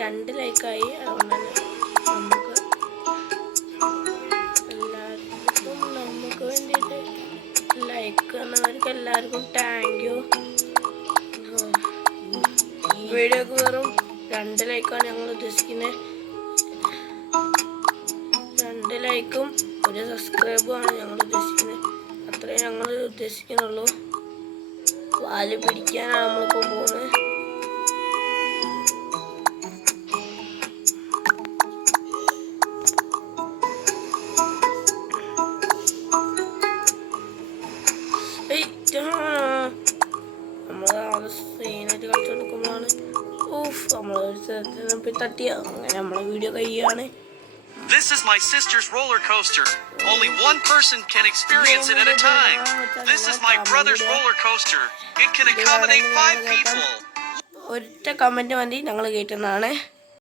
2 ലൈക്കായി. അതുകൊണ്ട് തന്നെ നമുക്ക് വേണ്ടിയിട്ട് ലൈക്ക് എന്നവർക്ക് എല്ലാവർക്കും താങ്ക് യു. വീഡിയോക്ക് വെറും 2 ലൈക്കാണ് ഞങ്ങൾ ഉദ്ദേശിക്കുന്നത്. 2 ലൈക്കും 1 സബ്സ്ക്രൈബുമാണ് ഞങ്ങൾ ഉദ്ദേശിക്കുന്നത്. അത്രേ ഞങ്ങൾ ഉദ്ദേശിക്കുന്നുള്ളൂ. വാല് പിടിക്കാനാണ് നമ്മളിപ്പോൾ പോകുന്നത്. നമ്മള് സീനായിട്ട് കളിച്ചെടുക്കുമ്പോഴാണ് നമ്മളൊരു സ്ഥലത്ത് പോയി തട്ടിയ അങ്ങനെ നമ്മളെ video കഴിയാണ്. This is my sister's roller coaster. Only one person can experience it at a time. This is my brother's roller coaster. It can accommodate 5 people. ഒറ്റ കമന്റ് മതി ഞങ്ങൾ കേട്ടുന്നതാണ്.